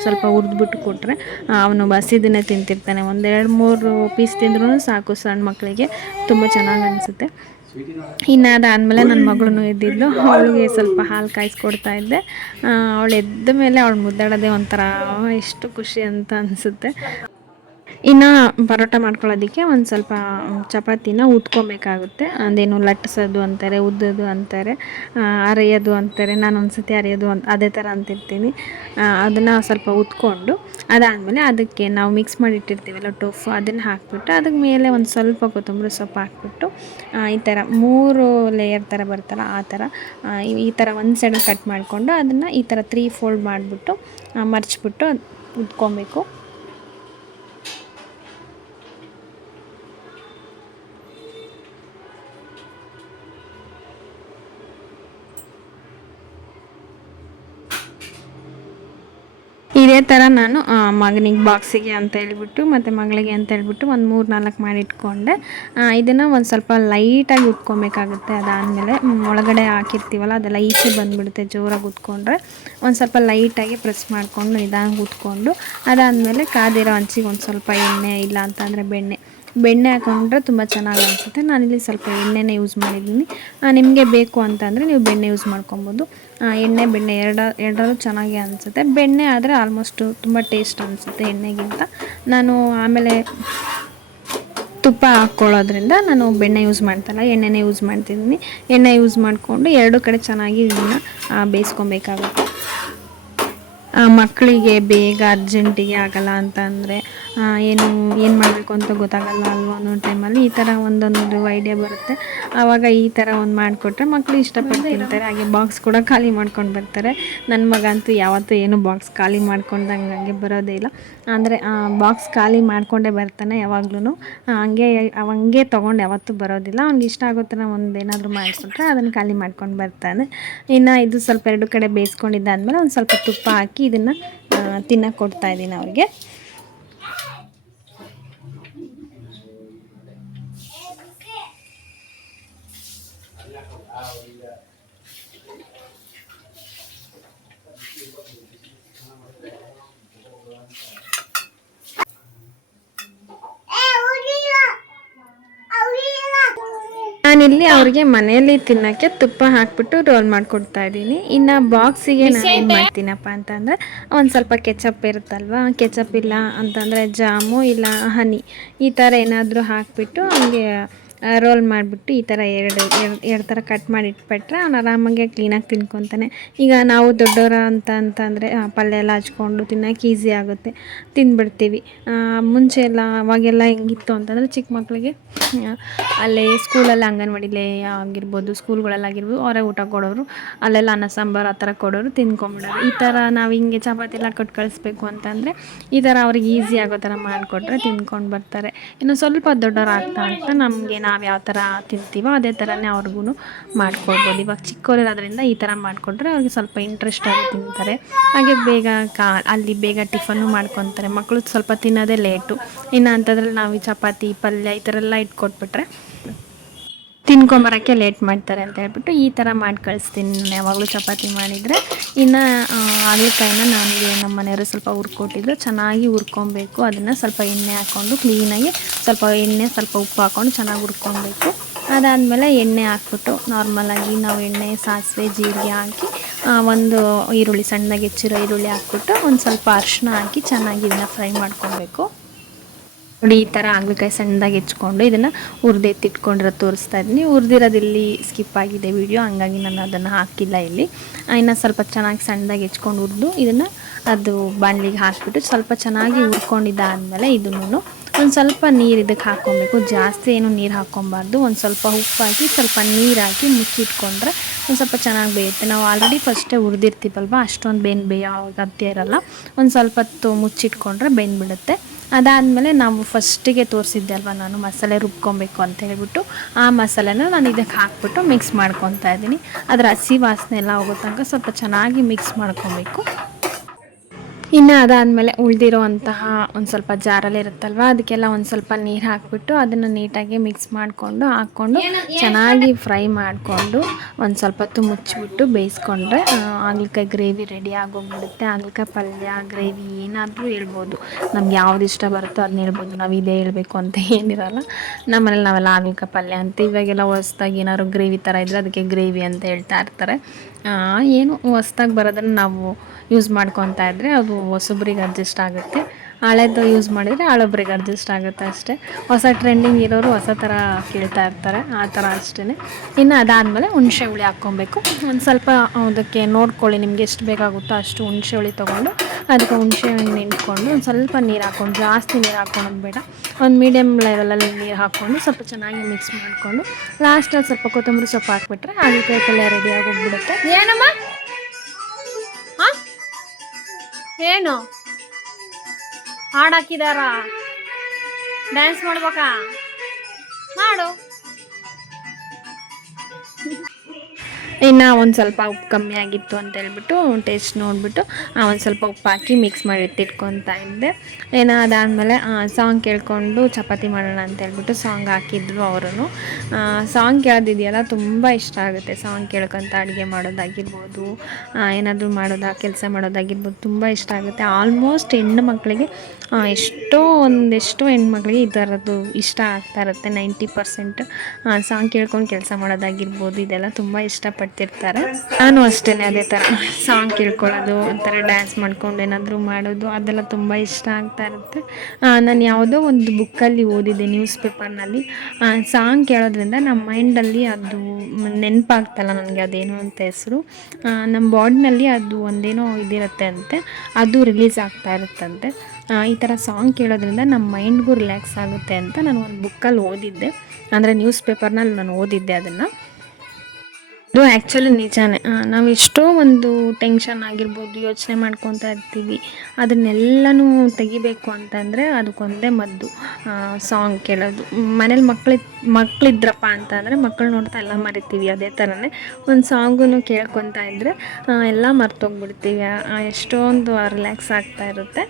ಸ್ವಲ್ಪ ಹುರಿದ್ಬಿಟ್ಟು ಕೊಟ್ಟರೆ ಅವನು ಹಸಿದನ್ನೇ ತಿಂತಿರ್ತಾನೆ. 1-2-3 ಪೀಸ್ ತಿಂದ್ರೂ ಸಾಕು, ಸಣ್ಣ ಮಕ್ಕಳಿಗೆ ತುಂಬ ಚೆನ್ನಾಗಿ ಅನಿಸುತ್ತೆ. ಇನ್ನು ಅದಾದಮೇಲೆ ನನ್ನ ಮಗಳು ಎದ್ದಿದ್ಲು, ಅವಳಿಗೆ ಸ್ವಲ್ಪ ಹಾಲು ಕಾಯಿಸ್ಕೊಡ್ತಾ ಇದ್ದೆ. ಅವಳು ಎದ್ದ ಮೇಲೆ ಅವಳು ಮುದ್ದಾಡೋದೇ ಒಂಥರ ಎಷ್ಟು ಖುಷಿ ಅಂತ ಅನಿಸುತ್ತೆ. ಇನ್ನು ಪರೋಟ ಮಾಡ್ಕೊಳ್ಳೋದಕ್ಕೆ ಒಂದು ಸ್ವಲ್ಪ ಚಪಾತಿನ ಉದ್ಕೊಬೇಕಾಗುತ್ತೆ. ಅದೇನು ಲಟ್ಟಿಸೋದು ಅಂತಾರೆ, ಉದ್ದೋದು ಅಂತಾರೆ, ಅರೆಯೋದು ಅಂತಾರೆ. ನಾನು ಒಂದು ಸತಿ ಅರೆಯೋದು ಅದೇ ಥರ ಅಂತಿರ್ತೀನಿ. ಅದನ್ನು ಸ್ವಲ್ಪ ಉದ್ಕೊಂಡು ಅದಾದಮೇಲೆ ಅದಕ್ಕೆ ನಾವು ಮಿಕ್ಸ್ ಮಾಡಿಟ್ಟಿರ್ತೀವಲ್ಲ ಟೋಫು, ಅದನ್ನು ಹಾಕ್ಬಿಟ್ಟು ಅದಕ್ಕೆ ಮೇಲೆ ಒಂದು ಸ್ವಲ್ಪ ಕೊತ್ತಂಬರಿ ಸೊಪ್ಪು ಹಾಕ್ಬಿಟ್ಟು ಈ ಥರ 3 ಲೇಯರ್ ಥರ ಬರುತ್ತಲ್ಲ ಆ ಥರ ಈ ಥರ ಒಂದು ಸೈಡ್ ಕಟ್ ಮಾಡಿಕೊಂಡು ಅದನ್ನು ಈ ಥರ 3 ಫೋಲ್ಡ್ ಮಾಡಿಬಿಟ್ಟು ಮರ್ಚಿಬಿಟ್ಟು ಉದ್ಕೊಬೇಕು. ಈ ಇದೇ ಥರ ನಾನು ಮಗನಿಗೆ ಬಾಕ್ಸಿಗೆ ಅಂತ ಹೇಳ್ಬಿಟ್ಟು ಮತ್ತು ಮಗಳಿಗೆ ಅಂತ ಹೇಳ್ಬಿಟ್ಟು ಒಂದು 3-4 ಮಾಡಿಟ್ಕೊಂಡೆ. ಇದನ್ನು ಒಂದು ಸ್ವಲ್ಪ ಲೈಟಾಗಿ ಉಟ್ಕೊಬೇಕಾಗುತ್ತೆ. ಅದಾದಮೇಲೆ ಒಳಗಡೆ ಹಾಕಿರ್ತೀವಲ್ಲ ಅದೆಲ್ಲ ಈಚೆ ಬಂದುಬಿಡುತ್ತೆ. ಜೋರಾಗಿ ಉಟ್ಕೊಂಡ್ರೆ ಒಂದು ಸ್ವಲ್ಪ ಲೈಟಾಗಿ ಪ್ರೆಸ್ ಮಾಡಿಕೊಂಡು ನಿಧಾನಕ್ಕೆ ಉಟ್ಕೊಂಡು, ಅದಾದಮೇಲೆ ಕಾದಿರೋ ಹಂಚಿಗೆ ಒಂದು ಸ್ವಲ್ಪ ಎಣ್ಣೆ ಇಲ್ಲ ಅಂತಂದರೆ ಬೆಣ್ಣೆ ಹಾಕೊಂಡ್ರೆ ತುಂಬ ಚೆನ್ನಾಗಿ ಅನಿಸುತ್ತೆ. ನಾನಿಲ್ಲಿ ಸ್ವಲ್ಪ ಎಣ್ಣೆನೇ ಯೂಸ್ ಮಾಡಿದ್ದೀನಿ. ನಿಮಗೆ ಬೇಕು ಅಂತಂದರೆ ನೀವು ಬೆಣ್ಣೆ ಯೂಸ್ ಮಾಡ್ಕೊಬೋದು. ಎಣ್ಣೆ ಬೆಣ್ಣೆ ಎರಡರಲ್ಲೂ ಚೆನ್ನಾಗಿ ಅನಿಸುತ್ತೆ. ಬೆಣ್ಣೆ ಆದರೆ ಆಲ್ಮೋಸ್ಟು ತುಂಬ ಟೇಸ್ಟ್ ಅನಿಸುತ್ತೆ ಎಣ್ಣೆಗಿಂತ. ನಾನು ಆಮೇಲೆ ತುಪ್ಪ ಹಾಕ್ಕೊಳ್ಳೋದ್ರಿಂದ ನಾನು ಬೆಣ್ಣೆ ಯೂಸ್ ಮಾಡ್ತಾಯಿಲ್ಲ, ಎಣ್ಣೆನೇ ಯೂಸ್ ಮಾಡ್ತಿದ್ದೀನಿ. ಎಣ್ಣೆ ಯೂಸ್ ಮಾಡಿಕೊಂಡು ಎರಡು ಕಡೆ ಚೆನ್ನಾಗಿ ಇದನ್ನು ಬೇಯಿಸ್ಕೊಬೇಕಾಗುತ್ತೆ. ಮಕ್ಕಳಿಗೆ ಬೇಗ ಅರ್ಜೆಂಟಿಗೆ ಆಗಲ್ಲ ಅಂತ ಅಂದರೆ ಏನು ಮಾಡಬೇಕು ಅಂತ ಗೊತ್ತಾಗಲ್ಲ ಅಲ್ವ ಅನ್ನೋ ಟೈಮಲ್ಲಿ ಈ ಥರ ಒಂದೊಂದು ಐಡಿಯಾ ಬರುತ್ತೆ. ಆವಾಗ ಈ ಥರ ಒಂದು ಮಾಡಿಕೊಟ್ರೆ ಮಕ್ಕಳು ಇಷ್ಟಪಟ್ಟು ತಿಂತಾರೆ. ಹಾಗೆ ಬಾಕ್ಸ್ ಕೂಡ ಖಾಲಿ ಮಾಡ್ಕೊಂಡು ಬರ್ತಾರೆ. ನನ್ನ ಮಗ ಅಂತೂ ಯಾವತ್ತೂ ಏನು ಬಾಕ್ಸ್ ಖಾಲಿ ಮಾಡ್ಕೊಂಡಂಗೆ ಹಂಗೆ ಬರೋದೇ ಇಲ್ಲ. ಅಂದರೆ ಬಾಕ್ಸ್ ಖಾಲಿ ಮಾಡಿಕೊಂಡೇ ಬರ್ತಾನೆ ಯಾವಾಗ್ಲೂ. ಹಂಗೆ ತೊಗೊಂಡು ಯಾವತ್ತೂ ಬರೋದಿಲ್ಲ. ಅವ್ನಿಗೆ ಇಷ್ಟ ಆಗೋ ಥರ ಒಂದು ಏನಾದರೂ ಮಾಡಿಕೊಟ್ರೆ ಅದನ್ನು ಖಾಲಿ ಮಾಡ್ಕೊಂಡು ಬರ್ತಾನೆ. ಇನ್ನು ಇದು ಸ್ವಲ್ಪ ಎರಡು ಕಡೆ ಬೇಯಿಸ್ಕೊಂಡಿದ್ದಾದಮೇಲೆ ಒಂದು ಸ್ವಲ್ಪ ತುಪ್ಪ ಹಾಕಿ ಇದನ್ನು ತಿನ್ನಕ್ಕೆ ಕೊಡ್ತಾಯಿದ್ದೀನಿ ಅವ್ರಿಗೆ. ನಾನಿಲ್ಲಿ ಅವ್ರಿಗೆ ಮನೆಯಲ್ಲಿ ತಿನ್ನೋಕ್ಕೆ ತುಪ್ಪ ಹಾಕ್ಬಿಟ್ಟು ರೋಲ್ ಮಾಡಿಕೊಡ್ತಾ ಇದ್ದೀನಿ. ಇನ್ನು ಬಾಕ್ಸಿಗೆ ನಾನು ಏನು ಮಾಡ್ತೀನಪ್ಪ ಅಂತಂದರೆ ಒಂದು ಸ್ವಲ್ಪ ಕೆಚಪ್ ಇರುತ್ತಲ್ವ, ಕೆಚಪ್ ಇಲ್ಲ ಅಂತಂದರೆ ಜಾಮು ಇಲ್ಲ ಹನಿ ಈ ಥರ ಏನಾದರೂ ಹಾಕಿಬಿಟ್ಟು ಹಂಗೆ ರೋಲ್ ಮಾಡಿಬಿಟ್ಟು ಈ ಥರ ಎರಡು ಥರ ಕಟ್ ಮಾಡಿ ಇಟ್ಬಿಟ್ರೆ ಅವ್ನು ಆರಾಮಾಗೆ ಕ್ಲೀನಾಗಿ ತಿನ್ಕೊತಾನೆ. ಈಗ ನಾವು ದೊಡ್ಡವರ ಅಂತಂದರೆ ಪಲ್ಯ ಎಲ್ಲ ಹಚ್ಕೊಂಡು ತಿನ್ನೋಕೆ ಈಸಿ ಆಗುತ್ತೆ, ತಿಂದ್ಬಿಡ್ತೀವಿ. ಮುಂಚೆ ಎಲ್ಲ ಅವಾಗೆಲ್ಲ ಹೆಂಗಿತ್ತು ಅಂತಂದರೆ ಚಿಕ್ಕ ಮಕ್ಕಳಿಗೆ ಅಲ್ಲೇ ಸ್ಕೂಲಲ್ಲಿ ಅಂಗನವಾಡಿಲೇ ಆಗಿರ್ಬೋದು, ಸ್ಕೂಲ್ಗಳಲ್ಲಾಗಿರ್ಬೋದು ಅವರೇ ಊಟ ಕೊಡೋರು. ಅಲ್ಲೆಲ್ಲ ಅನ್ನ ಸಾಂಬಾರು ಆ ಥರ ಕೊಡೋರು, ತಿನ್ಕೊಂಬಿಡೋರು. ಈ ಥರ ನಾವು ಹಿಂಗೆ ಚಪಾತಿ ಎಲ್ಲ ಕೊಟ್ಟು ಕಳಿಸ್ಬೇಕು ಅಂತಂದರೆ ಈ ಥರ ಅವ್ರಿಗೆ ಈಸಿ ಆಗೋ ಥರ ಮಾಡಿಕೊಟ್ರೆ ತಿನ್ಕೊಂಡು ಬರ್ತಾರೆ. ಇನ್ನು ಸ್ವಲ್ಪ ದೊಡ್ಡವ್ರು ಆಗ್ತಾ ನಮಗೆ ನಾವು ಯಾವ ಥರ ತಿಂತೀವೋ ಅದೇ ಥರನೇ ಅವ್ರಿಗೂ ಮಾಡ್ಕೊಡ್ಬೋದು. ಇವಾಗ ಚಿಕ್ಕವರಿರೋದ್ರಿಂದ ಈ ಥರ ಮಾಡಿಕೊಟ್ರೆ ಅವ್ರಿಗೆ ಸ್ವಲ್ಪ ಇಂಟ್ರೆಸ್ಟಾಗಿ ತಿಂತಾರೆ. ಹಾಗೆ ಬೇಗ ಅಲ್ಲಿ ಬೇಗ ಟಿಫನ್ನು ಮಾಡ್ಕೊತಾರೆ. ಮಕ್ಕಳು ಸ್ವಲ್ಪ ತಿನ್ನೋದೇ ಲೇಟು. ಇನ್ನು ಅಂಥದ್ರಲ್ಲಿ ನಾವು ಈ ಚಪಾತಿ ಪಲ್ಯ ಈ ಥರ ಎಲ್ಲ ಇಟ್ಕೊಟ್ಬಿಟ್ರೆ ತಿನ್ಕೊಂಬರೋಕ್ಕೆ ಲೇಟ್ ಮಾಡ್ತಾರೆ ಅಂತ ಹೇಳ್ಬಿಟ್ಟು ಈ ಥರ ಮಾಡಿ ಕಳಿಸ್ತೀನಿ ನಾನು ಯಾವಾಗಲೂ ಚಪಾತಿ ಮಾಡಿದರೆ. ಇನ್ನು ಹಾಗಲಕಾಯಿನ ನನಗೆ ನಮ್ಮ ಮನೆಯವರು ಸ್ವಲ್ಪ ಹುರ್ಕೊಟ್ಟಿದ್ರು. ಚೆನ್ನಾಗಿ ಹುರ್ಕೊಬೇಕು. ಅದನ್ನು ಸ್ವಲ್ಪ ಎಣ್ಣೆ ಹಾಕ್ಕೊಂಡು ಕ್ಲೀನಾಗಿ ಸ್ವಲ್ಪ ಎಣ್ಣೆ ಸ್ವಲ್ಪ ಉಪ್ಪು ಹಾಕ್ಕೊಂಡು ಚೆನ್ನಾಗಿ ಹುರ್ಕೊಬೇಕು. ಅದಾದಮೇಲೆ ಎಣ್ಣೆ ಹಾಕ್ಬಿಟ್ಟು ನಾರ್ಮಲಾಗಿ ನಾವು ಎಣ್ಣೆ ಸಾಸಿವೆ ಜೀರಿಗೆ ಹಾಕಿ ಒಂದು ಈರುಳ್ಳಿ ಸಣ್ಣದಾಗಿ ಹೆಚ್ಚಿರೋ ಈರುಳ್ಳಿ ಹಾಕ್ಬಿಟ್ಟು ಒಂದು ಸ್ವಲ್ಪ ಅರಿಶಿನ ಹಾಕಿ ಚೆನ್ನಾಗಿ ಇದನ್ನು ಫ್ರೈ ಮಾಡ್ಕೊಬೇಕು. ನೋಡಿ ಈ ಥರ ಹಾಗಲಕಾಯಿ ಸಣ್ಣದಾಗಿ ಹೆಚ್ಕೊಂಡು ಇದನ್ನು ಹುರಿದೆತ್ತಿಟ್ಕೊಂಡಿರೋದು ತೋರಿಸ್ತಾ ಇದ್ದೀನಿ. ಹುರಿದಿರೋದು ಇಲ್ಲಿ ಸ್ಕಿಪ್ ಆಗಿದೆ ವಿಡಿಯೋ, ಹಂಗಾಗಿ ನಾನು ಅದನ್ನು ಹಾಕಿಲ್ಲ ಇಲ್ಲಿ. ಇನ್ನು ಸ್ವಲ್ಪ ಚೆನ್ನಾಗಿ ಸಣ್ಣದಾಗಿ ಹೆಚ್ಕೊಂಡು ಹುರಿದು ಇದನ್ನು ಅದು ಬಾಣಲಿಗೆ ಹಾಕಿಬಿಟ್ಟು ಸ್ವಲ್ಪ ಚೆನ್ನಾಗಿ ಹುರ್ಕೊಂಡಿದ್ದಾದಮೇಲೆ ಇದನ್ನು ಒಂದು ಸ್ವಲ್ಪ ನೀರು ಇದಕ್ಕೆ ಹಾಕ್ಕೊಬೇಕು. ಜಾಸ್ತಿ ಏನು ನೀರು ಹಾಕ್ಕೊಬಾರ್ದು. ಒಂದು ಸ್ವಲ್ಪ ಉಪ್ಪು ಹಾಕಿ ಸ್ವಲ್ಪ ನೀರು ಹಾಕಿ ಮುಚ್ಚಿಟ್ಕೊಂಡ್ರೆ ಒಂದು ಸ್ವಲ್ಪ ಚೆನ್ನಾಗಿ ಬೇಯುತ್ತೆ. ನಾವು ಆಲ್ರೆಡಿ ಫಸ್ಟೇ ಹುರಿದಿರ್ತೀವಲ್ವ, ಅಷ್ಟೊಂದು ಬೇಯೋ ಅಗತ್ಯ ಇರೋಲ್ಲ. ಒಂದು ಸ್ವಲ್ಪ ಹೊತ್ತು ಮುಚ್ಚಿಟ್ಕೊಂಡ್ರೆ ಬೆಂದ್ಬಿಡುತ್ತೆ. ಅದಾದಮೇಲೆ ನಾವು ಫಸ್ಟಿಗೆ ತೋರಿಸಿದ್ದೆ ಅಲ್ವ ನಾನು ಮಸಾಲೆ ರುಬ್ಕೊಬೇಕು ಅಂತ ಹೇಳ್ಬಿಟ್ಟು ಆ ಮಸಾಲೆನ ನಾನು ಇದಕ್ಕೆ ಹಾಕ್ಬಿಟ್ಟು ಮಿಕ್ಸ್ ಮಾಡ್ಕೊತಾ ಇದ್ದೀನಿ. ಅದರ ಹಸಿ ವಾಸನೆ ಎಲ್ಲ ಹೋಗೋ ತನಕ ಸ್ವಲ್ಪ ಚೆನ್ನಾಗಿ ಮಿಕ್ಸ್ ಮಾಡ್ಕೊಬೇಕು. ಇನ್ನು ಅದಾದಮೇಲೆ ಉಳಿದಿರೋವಂತಹ ಒಂದು ಸ್ವಲ್ಪ ಜಾರಲ್ಲಿ ಇರುತ್ತಲ್ವ ಅದಕ್ಕೆಲ್ಲ ಒಂದು ಸ್ವಲ್ಪ ನೀರು ಹಾಕಿಬಿಟ್ಟು ಅದನ್ನು ನೀಟಾಗಿ ಮಿಕ್ಸ್ ಹಾಕ್ಕೊಂಡು ಚೆನ್ನಾಗಿ ಫ್ರೈ ಮಾಡಿಕೊಂಡು ಒಂದು ಸ್ವಲ್ಪ ಹೊತ್ತು ಮುಚ್ಚಿಬಿಟ್ಟು ಬೇಯಿಸ್ಕೊಂಡ್ರೆ ಹಾಗಲಕಾಯಿ ಗ್ರೇವಿ ರೆಡಿ ಆಗೋಗ್ಬಿಡುತ್ತೆ. ಹಾಗಲಕಾಯಿ ಪಲ್ಯ ಗ್ರೇವಿ ಏನಾದರೂ ಹೇಳ್ಬೋದು, ನಮ್ಗೆ ಯಾವ್ದು ಇಷ್ಟ ಬರುತ್ತೋ ಅದನ್ನ ಹೇಳ್ಬೋದು. ನಾವು ಇದೇ ಹೇಳಬೇಕು ಅಂತ ಏನಿರಲ್ಲ. ನಮ್ಮನೇಲಿ ನಾವೆಲ್ಲ ಹಾಗಲಕಾಯಿ ಪಲ್ಯ ಅಂತ, ಇವಾಗೆಲ್ಲ ಹೊಸ್ದಾಗಿ ಏನಾದ್ರು ಗ್ರೇವಿ ಥರ ಇದ್ದರೆ ಅದಕ್ಕೆ ಗ್ರೇವಿ ಅಂತ ಹೇಳ್ತಾ ಇರ್ತಾರೆ. ಏನು ಹೊಸ್ದಾಗಿ ಬರೋದನ್ನು ನಾವು ಯೂಸ್ ಮಾಡ್ಕೊತಾ ಇದ್ದರೆ ಅದು ಹೊಸಬ್ರಿಗೆ ಅಡ್ಜಸ್ಟ್ ಆಗುತ್ತೆ, ಹಳೇದು ಯೂಸ್ ಮಾಡಿದರೆ ಹಳೊಬ್ರಿಗೆ ಅಡ್ಜಸ್ಟ್ ಆಗುತ್ತೆ ಅಷ್ಟೇ. ಹೊಸ ಟ್ರೆಂಡಿಂಗ್ ಇರೋರು ಹೊಸ ಥರ ಕೇಳ್ತಾ ಇರ್ತಾರೆ, ಆ ಥರ ಅಷ್ಟೇ. ಇನ್ನು ಅದಾದಮೇಲೆ ಹುಣಸೆ ಹುಳಿ ಹಾಕ್ಕೊಬೇಕು. ಒಂದು ಸ್ವಲ್ಪ ಅದಕ್ಕೆ ನೋಡ್ಕೊಳ್ಳಿ, ನಿಮ್ಗೆ ಎಷ್ಟು ಬೇಕಾಗುತ್ತೋ ಅಷ್ಟು ಹುಣಸೆ ಹುಳಿ ತೊಗೊಂಡು ಅದಕ್ಕೆ ಹುಣಸೆ ಹಣ್ಣು ನೆಂಟ್ಕೊಂಡು ಒಂದು ಸ್ವಲ್ಪ ನೀರು ಹಾಕ್ಕೊಂಡು, ಜಾಸ್ತಿ ನೀರು ಹಾಕ್ಕೊಳೋದು ಬೇಡ, ಒಂದು ಮೀಡಿಯಮ್ ಲೆವೆಲಲ್ಲಿ ನೀರು ಹಾಕ್ಕೊಂಡು ಸ್ವಲ್ಪ ಚೆನ್ನಾಗಿ ಮಿಕ್ಸ್ ಮಾಡಿಕೊಂಡು ಲಾಸ್ಟಲ್ಲಿ ಸ್ವಲ್ಪ ಕೊತ್ತಂಬರಿ ಸೊಪ್ಪು ಹಾಕ್ಬಿಟ್ರೆ ಹಾಗಲಕಾಯಿ ಪಲ್ಯ ರೆಡಿ ಆಗೋಗ್ಬಿಡುತ್ತೆ. ಏನಮ್ಮ ಏನು ಹಾಡು ಹಾಕಿದಾರ, ಡ್ಯಾನ್ಸ್ ಮಾಡ್ಬೇಕಾ, ಮಾಡು. ಇನ್ನು ಒಂದು ಸ್ವಲ್ಪ ಉಪ್ಪು ಕಮ್ಮಿ ಆಗಿತ್ತು ಅಂತ ಹೇಳ್ಬಿಟ್ಟು ಟೇಸ್ಟ್ ನೋಡಿಬಿಟ್ಟು ಒಂದು ಸ್ವಲ್ಪ ಉಪ್ಪು ಹಾಕಿ ಮಿಕ್ಸ್ ಮಾಡಿ ಎತ್ತಿಟ್ಕೊತಾ ಇದ್ದೆ. ಏನೋ ಅದಾದಮೇಲೆ ಸಾಂಗ್ ಕೇಳಿಕೊಂಡು ಚಪಾತಿ ಮಾಡೋಣ ಅಂತ ಹೇಳ್ಬಿಟ್ಟು ಸಾಂಗ್ ಹಾಕಿದ್ರು ಅವರು. ಸಾಂಗ್ ಕೇಳೋದಿದೆಯಲ್ಲ ತುಂಬ ಇಷ್ಟ ಆಗುತ್ತೆ. ಸಾಂಗ್ ಕೇಳ್ಕೊತ ಅಡುಗೆ ಮಾಡೋದಾಗಿರ್ಬೋದು, ಏನಾದರೂ ಕೆಲಸ ಮಾಡೋದಾಗಿರ್ಬೋದು ತುಂಬ ಇಷ್ಟ ಆಗುತ್ತೆ. ಆಲ್ಮೋಸ್ಟ್ ಹೆಣ್ಣು ಮಕ್ಕಳಿಗೆ ಒಂದೆಷ್ಟು ಹೆಣ್ಮಕ್ಳಿಗೆ ಈ ಥರದ್ದು ಇಷ್ಟ ಆಗ್ತಾ ಇರುತ್ತೆ. 90% ಸಾಂಗ್ ಕೇಳ್ಕೊಂಡು ಕೆಲಸ ಮಾಡೋದಾಗಿರ್ಬೋದು ಇದೆಲ್ಲ ತುಂಬ ಇಷ್ಟಪಡ್ತಿರ್ತಾರೆ. ನಾನು ಅಷ್ಟೇ ಅದೇ ಥರ ಸಾಂಗ್ ಕೇಳ್ಕೊಳ್ಳೋದು, ಒಂಥರ ಡ್ಯಾನ್ಸ್ ಮಾಡ್ಕೊಂಡು ಏನಾದರೂ ಮಾಡೋದು ಅದೆಲ್ಲ ತುಂಬ ಇಷ್ಟ ಆಗ್ತಾ ಇರುತ್ತೆ. ನಾನು ಯಾವುದೋ ಒಂದು ಬುಕ್ಕಲ್ಲಿ ಓದಿದ್ದೆ, ನ್ಯೂಸ್ ಪೇಪರ್ನಲ್ಲಿ, ಸಾಂಗ್ ಕೇಳೋದ್ರಿಂದ ನಮ್ಮ ಮೈಂಡಲ್ಲಿ ಅದು ನೆನಪಾಗ್ತಲ್ಲ ನನಗೆ ಅದೇನು ಅಂತ ಹೆಸರು, ನಮ್ಮ ಬಾಡಿನಲ್ಲಿ ಅದು ಒಂದೇನೋ ಇದಿರುತ್ತೆ ಅಂತೆ, ಅದು ರಿಲೀಸ್ ಆಗ್ತಾ ಇರುತ್ತಂತೆ. ಈ ಥರ ಸಾಂಗ್ ಕೇಳೋದ್ರಿಂದ ನಮ್ಮ ಮೈಂಡ್ಗೂ ರಿಲ್ಯಾಕ್ಸ್ ಆಗುತ್ತೆ ಅಂತ ನಾನು ಒಂದು ಬುಕ್ಕಲ್ಲಿ ಓದಿದ್ದೆ, ಅಂದರೆ ನ್ಯೂಸ್ ಪೇಪರ್ನಲ್ಲಿ ನಾನು ಓದಿದ್ದೆ ಅದನ್ನು. ಅದು ಆ್ಯಕ್ಚುಲಿ ನಿಜಾನೇ. ನಾವು ಎಷ್ಟೋ ಒಂದು ಟೆನ್ಷನ್ ಆಗಿರ್ಬೋದು, ಯೋಚನೆ ಮಾಡ್ಕೊತಾ ಇರ್ತೀವಿ, ಅದನ್ನೆಲ್ಲನೂ ತೆಗಿಬೇಕು ಅಂತಂದರೆ ಅದಕ್ಕೊಂದೇ ಮದ್ದು ಸಾಂಗ್ ಕೇಳೋದು. ಮನೇಲಿ ಮಕ್ಕಳಿದ್ರಪ್ಪ ಅಂತಂದರೆ ಮಕ್ಕಳು ನೋಡ್ತಾ ಎಲ್ಲ ಮರಿತೀವಿ. ಅದೇ ಥರನೇ ಒಂದು ಸಾಂಗು ಕೇಳ್ಕೊತಾ ಇದ್ದರೆ ಎಲ್ಲ ಮರ್ತೋಗ್ಬಿಡ್ತೀವಿ. ಎಷ್ಟೊಂದು ರಿಲ್ಯಾಕ್ಸ್ ಆಗ್ತಾ ಇರುತ್ತೆ.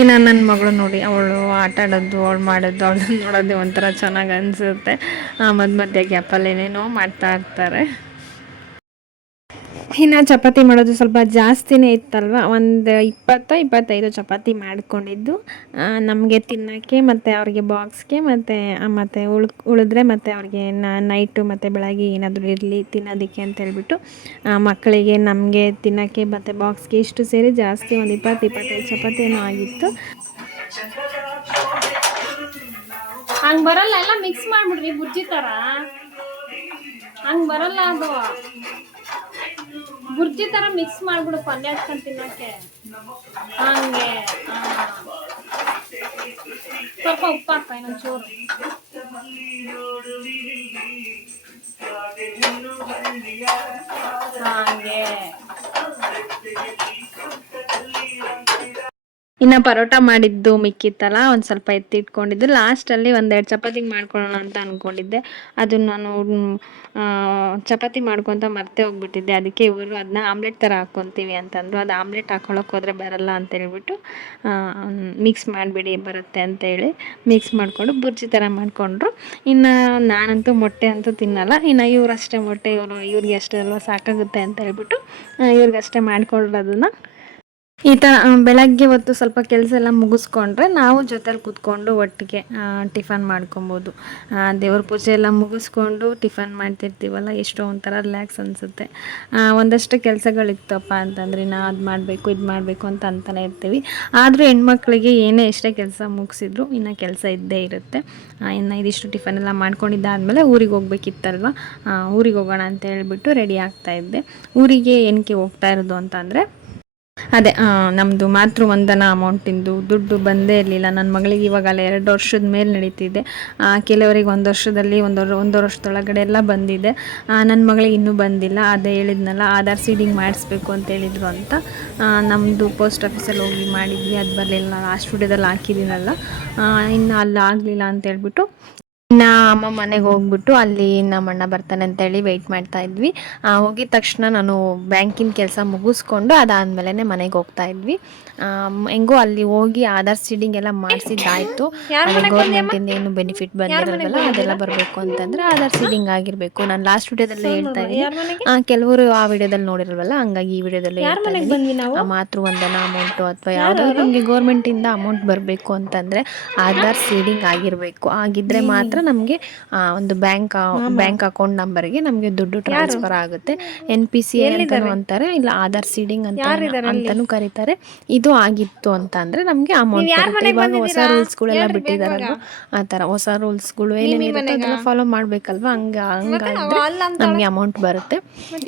ಇನ್ನು ನನ್ನ ಮಗಳು ನೋಡಿ, ಅವಳು ಆಟ ಆಡೋದು, ಅವಳು ಮಾಡೋದು, ಅವಳನ್ನ ನೋಡೋದೇ ಒಂಥರ ಚೆನ್ನಾಗಿ ಅನಿಸುತ್ತೆ. ಮಧ್ಯೆ ಗ್ಯಾಪಲ್ಲಿ ಏನೇನೋ ಮಾಡ್ತಾ ಇರ್ತಾರೆ. ಇನ್ನು ಚಪಾತಿ ಮಾಡೋದು ಸ್ವಲ್ಪ ಜಾಸ್ತಿನೇ ಇತ್ತಲ್ವ, ಒಂದು 20-25 ಚಪಾತಿ ಮಾಡ್ಕೊಂಡಿದ್ದು ನಮಗೆ ತಿನ್ನೋಕ್ಕೆ ಮತ್ತು ಅವ್ರಿಗೆ ಬಾಕ್ಸ್ಗೆ ಮತ್ತು ಉಳಿದ್ರೆ ಮತ್ತು ಅವ್ರಿಗೆ ನೈಟು ಮತ್ತು ಬೆಳಗ್ಗೆ ಏನಾದರೂ ಇರಲಿ ತಿನ್ನೋದಕ್ಕೆ ಅಂತ ಹೇಳ್ಬಿಟ್ಟು ಮಕ್ಕಳಿಗೆ, ನಮಗೆ ತಿನ್ನೋಕ್ಕೆ ಮತ್ತು ಬಾಕ್ಸ್ಗೆ ಇಷ್ಟು ಸೇರಿ ಜಾಸ್ತಿ ಒಂದು 20-25 ಚಪಾತಿ ಏನೋ ಆಗಿತ್ತು. ಹಂಗೆ ಬರಲ್ಲ, ಎಲ್ಲ ಮಿಕ್ಸ್ ಮಾಡಿಬಿಡ್ರಿ ಬುರ್ಜಿ ಥರ. ಹಂಗೆ ಬರಲ್ಲ, ಅದು ಬುರ್ಜಿ ಥರ ಮಿಕ್ಸ್ ಮಾಡಿಬಿಡು ಪಲ್ಯ ಹಾಕ್ಕೊಂಡು ತಿನ್ನೋಕ್ಕೆ. ಹಂಗೆ ಸ್ವಲ್ಪ ಉಪ್ಪು ಹಾಕ, ಇನ್ನೊಂದು ಚೂರು. ಹಾಗೆ ಇನ್ನು ಪರೋಟ ಮಾಡಿದ್ದು ಮಿಕ್ಕಿತ್ತಲ್ಲ, ಒಂದು ಸ್ವಲ್ಪ ಎತ್ತಿಟ್ಕೊಂಡಿದ್ದು. ಲಾಸ್ಟಲ್ಲಿ 1-2 ಚಪಾತಿಗೆ ಮಾಡ್ಕೊಳ್ಳೋಣ ಅಂತ ಅಂದ್ಕೊಂಡಿದ್ದೆ. ಅದು ನಾನು ಚಪಾತಿ ಮಾಡ್ಕೊತ ಮರ್ತೇ ಹೋಗ್ಬಿಟ್ಟಿದ್ದೆ. ಅದಕ್ಕೆ ಇವರು ಅದನ್ನ ಆಮ್ಲೆಟ್ ಥರ ಹಾಕ್ಕೊತೀವಿ ಅಂತಂದರು. ಅದು ಆಮ್ಲೆಟ್ ಹಾಕ್ಕೊಳ್ಳೋಕೆ ಹೋದರೆ ಬರಲ್ಲ ಅಂತೇಳ್ಬಿಟ್ಟು ಮಿಕ್ಸ್ ಮಾಡಿಬಿಡಿ ಬರುತ್ತೆ ಅಂತೇಳಿ ಮಿಕ್ಸ್ ಮಾಡಿಕೊಂಡು ಬುರ್ಜಿ ಥರ ಮಾಡಿಕೊಂಡ್ರು. ಇನ್ನು ನಾನಂತೂ ಮೊಟ್ಟೆ ಅಂತೂ ತಿನ್ನಲ್ಲ. ಇನ್ನು ಇವರಷ್ಟೇ ಮೊಟ್ಟೆ, ಇವ್ರಿಗೆ ಅಷ್ಟೇ ಅಲ್ವ ಸಾಕಾಗುತ್ತೆ ಅಂತ ಹೇಳ್ಬಿಟ್ಟು ಇವ್ರಿಗಷ್ಟೇ ಮಾಡ್ಕೊಳ್ಳೋದನ್ನು. ಈ ಥರ ಬೆಳಗ್ಗೆ ಹೊತ್ತು ಸ್ವಲ್ಪ ಕೆಲಸ ಎಲ್ಲ ಮುಗಿಸ್ಕೊಂಡ್ರೆ ನಾವು ಜೊತೆಲಿ ಕೂತ್ಕೊಂಡು ಒಟ್ಟಿಗೆ ಟಿಫನ್ ಮಾಡ್ಕೊಬೋದು. ದೇವ್ರ ಪೂಜೆ ಎಲ್ಲ ಮುಗಿಸ್ಕೊಂಡು ಟಿಫನ್ ಮಾಡ್ತಿರ್ತೀವಲ್ಲ, ಎಷ್ಟೋ ಒಂಥರ ರಿಲ್ಯಾಕ್ಸ್ ಅನಿಸುತ್ತೆ. ಒಂದಷ್ಟು ಕೆಲಸಗಳಿತ್ತಪ್ಪ ಅಂತಂದ್ರೆ ನಾ ಅದು ಮಾಡಬೇಕು ಇದು ಮಾಡಬೇಕು ಅಂತಲೇ ಇರ್ತೀವಿ. ಆದರೂ ಹೆಣ್ಮಕ್ಳಿಗೆ ಏನೇ ಎಷ್ಟೇ ಕೆಲಸ ಮುಗಿಸಿದ್ರು ಇನ್ನು ಕೆಲಸ ಇದ್ದೇ ಇರುತ್ತೆ. ಇನ್ನು ಇದಿಷ್ಟು ಟಿಫನ್ ಎಲ್ಲ ಮಾಡ್ಕೊಂಡಿದ್ದಾದಮೇಲೆ ಊರಿಗೆ ಹೋಗ್ಬೇಕಿತ್ತಲ್ವ, ಊರಿಗೆ ಹೋಗೋಣ ಅಂತ ಹೇಳ್ಬಿಟ್ಟು ರೆಡಿ ಆಗ್ತಾಯಿದ್ದೆ. ಊರಿಗೆ ಏನಕ್ಕೆ ಹೋಗ್ತಾ ಇರೋದು ಅಂತಂದರೆ, ಅದೇ ನಮ್ಮದು ಮಾತೃವಂದನಾ ಅಮೌಂಟಿಂದು ದುಡ್ಡು ಬಂದೇ ಇರಲಿಲ್ಲ. ನನ್ನ ಮಗಳಿಗೆ ಇವಾಗಲೇ 2 ವರ್ಷದ ಮೇಲೆ ನಡೀತಿದೆ. ಕೆಲವರಿಗೆ 1 ವರ್ಷದಲ್ಲಿ ಒಂದು ವರ್ಷದೊಳಗಡೆ ಎಲ್ಲ ಬಂದಿದೆ. ನನ್ನ ಮಗಳಿಗೆ ಇನ್ನೂ ಬಂದಿಲ್ಲ. ಅದೇ ಹೇಳಿದ್ನಲ್ಲ, ಆಧಾರ್ ಸೀಡಿಂಗ್ ಮಾಡಿಸ್ಬೇಕು ಅಂತ ಹೇಳಿದರು ಅಂತ ನಮ್ಮದು ಪೋಸ್ಟ್ ಆಫೀಸಲ್ಲಿ ಹೋಗಿ ಮಾಡಿದ್ವಿ. ಅದು ಬರಲಿಲ್ಲ. ಲಾಸ್ಟ್ ವಿಡಿಯೋದಲ್ಲಿ ಹಾಕಿದ್ದೀನಲ್ಲ, ಇನ್ನು ಅಲ್ಲಿ ಆಗಲಿಲ್ಲ ಅಂತೇಳ್ಬಿಟ್ಟು ಇನ್ನು ಅಮ್ಮ ಮನೆಗೆ ಹೋಗ್ಬಿಟ್ಟು ಅಲ್ಲಿ ನಮ್ಮ ಅಣ್ಣ ಬರ್ತಾನೆ ಅಂತೇಳಿ ವೆಯ್ಟ್ ಮಾಡ್ತಾ ಇದ್ವಿ. ಹೋಗಿದ ತಕ್ಷಣ ನಾನು ಬ್ಯಾಂಕಿನ ಕೆಲಸ ಮುಗಿಸ್ಕೊಂಡು ಅದಾದಮೇಲೆ ಮನೆಗೆ ಹೋಗ್ತಾ ಇದ್ವಿ. ಹೆಂಗೋ ಅಲ್ಲಿ ಹೋಗಿ ಆಧಾರ್ ಸೀಡಿಂಗ್ ಎಲ್ಲ ಮಾಡಿಸಿದ್ದಾಯಿತು. ಗೌರ್ಮೆಂಟಿಂದ ಏನು ಬೆನಿಫಿಟ್ ಬಂದಿರಲ್ವಲ್ಲ, ಅದೆಲ್ಲ ಬರಬೇಕು ಅಂತಂದರೆ ಆಧಾರ್ ಸೀಡಿಂಗ್ ಆಗಿರಬೇಕು. ನಾನು ಲಾಸ್ಟ್ ವಿಡಿಯೋದಲ್ಲೇ ಹೇಳ್ತಾ ಇದ್ದೀನಿ, ಕೆಲವರು ಆ ವಿಡಿಯೋದಲ್ಲಿ ನೋಡಿರಲ್ವಲ್ಲ, ಹಂಗಾಗಿ ಈ ವಿಡಿಯೋದಲ್ಲೇ ಹೇಳ್ತಾ ಇದ್ದೀನಿ. ಮಾತೃವಂದನಾ ಅಮೌಂಟು ಅಥವಾ ಯಾವುದೋ ನಮಗೆ ಗೌರ್ಮೆಂಟಿಂದ ಅಮೌಂಟ್ ಬರಬೇಕು ಅಂತಂದರೆ ಆಧಾರ್ ಸೀಡಿಂಗ್ ಆಗಿರಬೇಕು. ಆಗಿದ್ದರೆ ಮಾತ್ರ ನಮಗೆ ಒಂದು ಬ್ಯಾಂಕ್ ಅಕೌಂಟ್ ನಂಬರ್ಗೆ ನಮಗೆ ದುಡ್ಡು ಟ್ರಾನ್ಸ್ಫರ್ ಆಗುತ್ತೆ. NPC ಅಂತಲೂ ಅಂತಾರೆ, ಇಲ್ಲ ಆಧಾರ್ ಸೀಡಿಂಗ್ ಅಂತಲೂ ಕರೀತಾರೆ. ಇದು ಆಗಿತ್ತು ಅಂತ ಅಂದರೆ ನಮಗೆ ಅಮೌಂಟ್ ಬರುತ್ತೆ. ಇವಾಗ ಹೊಸ ರೂಲ್ಸ್ಗಳೆಲ್ಲ ಬಿಟ್ಟಿದ್ದಾರಲ್ವ, ಆ ಥರ ಹೊಸ ರೂಲ್ಸ್ಗಳು ಏನೇನಿರುತ್ತೆ ಅದೆಲ್ಲ ಫಾಲೋ ಮಾಡಬೇಕಲ್ವ, ಹಂಗಾದ್ರೆ ನಮಗೆ ಅಮೌಂಟ್ ಬರುತ್ತೆ.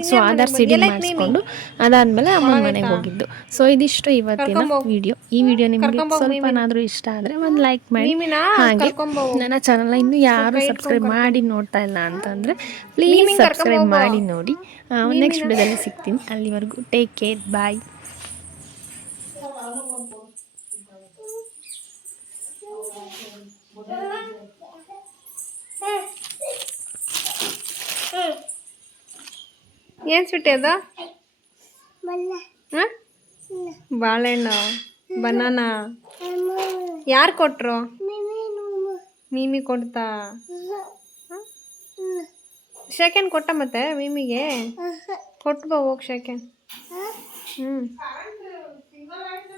ಸೊ ಆಧಾರ್ ಸೀಡಿಂಗ್ ಮಾಡಿಸ್ಕೊಂಡು ಅದಾದಮೇಲೆ ಅಮ್ಮ ಮನೆಗೆ ಹೋಗಿದ್ದು. ಸೊ ಇದಿಷ್ಟು ಇವತ್ತಿನ ವಿಡಿಯೋ. ಈ ವಿಡಿಯೋ ನಿಮಗೆ ಸ್ವಲ್ಪನಾದರೂ ಇಷ್ಟ ಆದರೆ ಒಂದು ಲೈಕ್ ಮಾಡಿ. ಹಾಗೆ ನನ್ನ ಚಾನಲ್ನ ಇನ್ನೂ ಯಾರು ಸಬ್ಸ್ಕ್ರೈಬ್ ಮಾಡಿ ನೋಡ್ತಾ ಇಲ್ಲ ಅಂತಂದರೆ ಪ್ಲೀಸ್ ಸಬ್ಸ್ಕ್ರೈಬ್ ಮಾಡಿ ನೋಡಿ. ನೆಕ್ಸ್ಟ್ ವಿಡಿಯೋದಲ್ಲಿ ಸಿಗ್ತೀನಿ. ಅಲ್ಲಿವರೆಗೂ ಟೇಕ್ ಕೇರ್, ಬಾಯ್. ಏನು ಸ್ವೀಟ್ ಅದು? ಹಾಂ, ಬಾಳೆಹಣ್ಣು, ಬನಾನಾ. ಯಾರು ಕೊಟ್ಟರು? ಮೀಮಿ ಕೊಡ್ತಾ? ಶೇಖನ್ ಕೊಟ್ಟ ಮತ್ತೆ ಮೀಮಿಗೆ ಕೊಟ್ಬೋ, ಹೋಗಿ ಶೇಖನ್. ಹ್ಞೂ,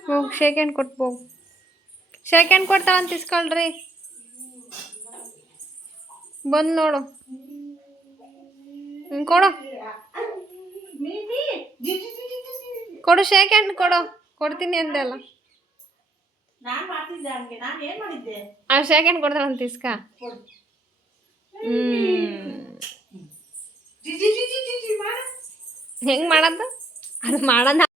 ಹೋಗಿ ಶೇಖನ್ ಕೊಟ್ಬೋ. ಶೇಖನ್ ಕೊಡ್ತಾ ಅಂತ ಇಸ್ಕೊಳ್ರಿ. ಬಂದು ನೋಡು. ಕೊಡು ಕೊಡು, ಶೇಖನ್ ಕೊಡು. ಕೊಡ್ತೀನಿ ಅಂದೆಲ್ಲ. ಆ ಶೇಖನ್ ಕೊಡ್ತಾಳಂತ ಇಸ್ಕ. ಹೆಂಗ್ ಮಾಡೋದು? ಅದು ಮಾಡೋಣ.